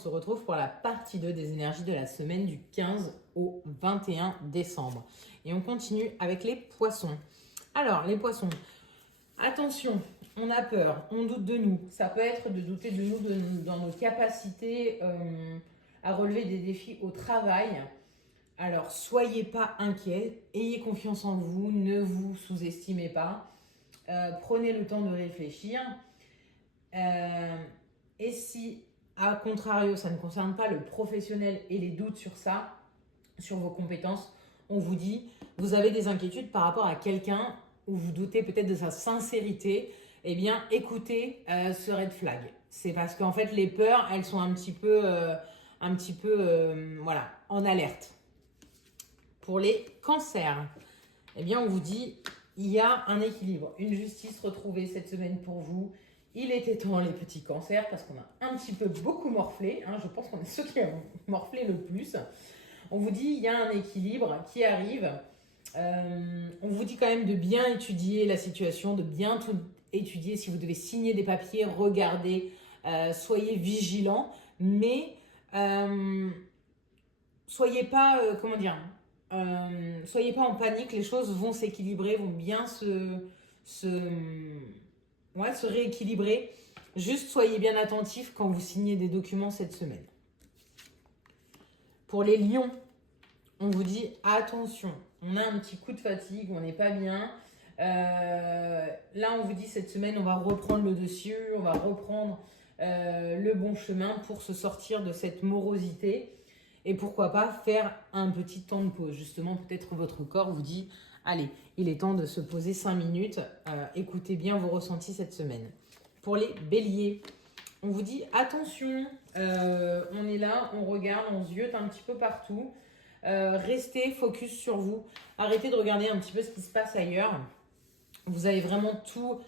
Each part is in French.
se retrouve pour la partie 2 des énergies de la semaine du 15 au 21 décembre. Et on continue avec les poissons. Alors, les poissons, attention, on a peur, on doute de nous. Ça peut être de douter de nous dans nos capacités à relever des défis au travail. Alors, soyez pas inquiets, ayez confiance en vous, ne vous sous-estimez pas. Prenez le temps de réfléchir. Et si, à contrario, ça ne concerne pas le professionnel et les doutes sur ça, sur vos compétences, on vous dit, vous avez des inquiétudes par rapport à quelqu'un où vous doutez peut-être de sa sincérité, eh bien, écoutez ce red flag. C'est parce qu'en fait, les peurs, elles sont un petit peu voilà, en alerte. Pour les cancers, eh bien, on vous dit, il y a un équilibre, une justice retrouvée cette semaine pour vous. Il était temps, les petits cancers, parce qu'on a un petit peu beaucoup morflé. Je pense qu'on est ceux qui ont morflé le plus. On vous dit, il y a un équilibre qui arrive. On vous dit quand même de bien étudier la situation, de bien tout étudier. Si vous devez signer des papiers, regardez, soyez vigilants. Mais soyez pas, soyez pas en panique. Les choses vont s'équilibrer, vont bien se rééquilibrer. Juste soyez bien attentifs quand vous signez des documents cette semaine. Pour les lions, on vous dit attention, on a un petit coup de fatigue, on n'est pas bien. Là, on vous dit cette semaine, on va reprendre le dessus, on va reprendre le bon chemin pour se sortir de cette morosité. Et pourquoi pas faire un petit temps de pause. Justement, peut-être votre corps vous dit, allez, il est temps de se poser 5 minutes. Écoutez bien vos ressentis cette semaine. Pour les béliers, on vous dit attention, on est là, on regarde, on ziote un petit peu partout. Restez focus sur vous. Arrêtez de regarder un petit peu ce qui se passe ailleurs. Vous avez vraiment tout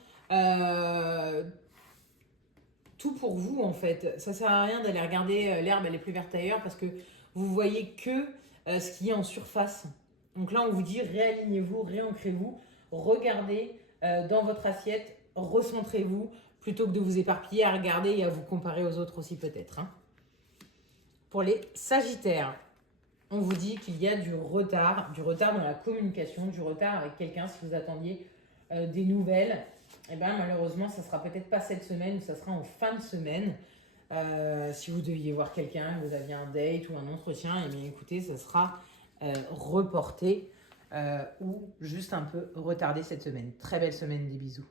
pour vous en fait. Ça sert à rien d'aller regarder l'herbe, elle est plus verte ailleurs parce que vous voyez que ce qui est en surface. Donc là, on vous dit réalignez-vous, réancrez-vous, regardez dans votre assiette, recentrez-vous plutôt que de vous éparpiller à regarder et à vous comparer aux autres aussi peut-être. Pour les sagittaires, on vous dit qu'il y a du retard dans la communication, du retard avec quelqu'un si vous attendiez des nouvelles. Et bien malheureusement, ça sera peut-être pas cette semaine, ça sera en fin de semaine. Si vous deviez voir quelqu'un, vous aviez un date ou un entretien, et bien écoutez, ça sera reporté ou juste un peu retardé cette semaine. Très belle semaine, des bisous.